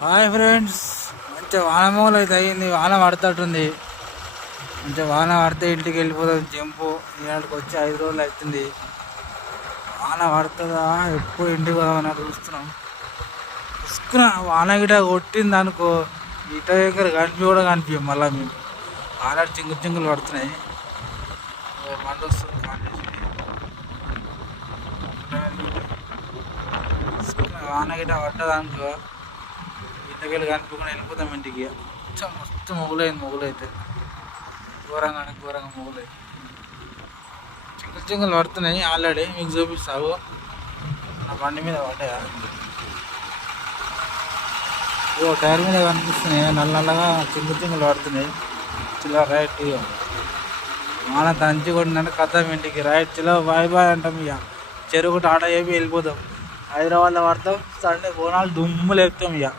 Hi friends, మంచిగా వానమూలు అయితే అయ్యింది. వాన పడుతుంటుంది. మంచిగా వాన పడితే ఇంటికి వెళ్ళిపోతుంది. జంపు ఇవాళకి వచ్చి 5 రోజులు అవుతుంది. వాన పడుతుందా ఎప్పుడు ఇంటికి పోదామని చూస్తున్నాం. చూసుకున్న వాన గిట కొట్టింది అనుకో, ఇట దగ్గర కూడా కనిపించాం. మళ్ళీ మేము ఆల్రెడీ చింగులు పడుతున్నాయి. మంట వస్తుంది వాన గిట పడ్డదనుకో, ఇంటికెళ్ళి కనిపించకుండా వెళ్ళిపోతాం ఇంటికి. మస్తు మొగులైతే ఘోరంగా మొగులైంది. చింగులు పడుతున్నాయి ఆల్రెడీ. మీకు చూపిస్తావు నా బండి మీద పడ్డాయా. ఇగో టైర్ మీద కనిపిస్తున్నాయి నల్లగా చింగులు పడుతున్నాయి. చిలా రైట్ ఇక వాన దంచి కొట్టిందంటే కథం ఇంటికి రైట్ చిలా బాయ్ బాయ్ అంటాం. ఇక చెరువు టాటా చెప్పి వెళ్ళిపోతాం. హైదరాబాద్లో పడతాం. సండే బోనాలు దుమ్ము లేపుతాం. ఇక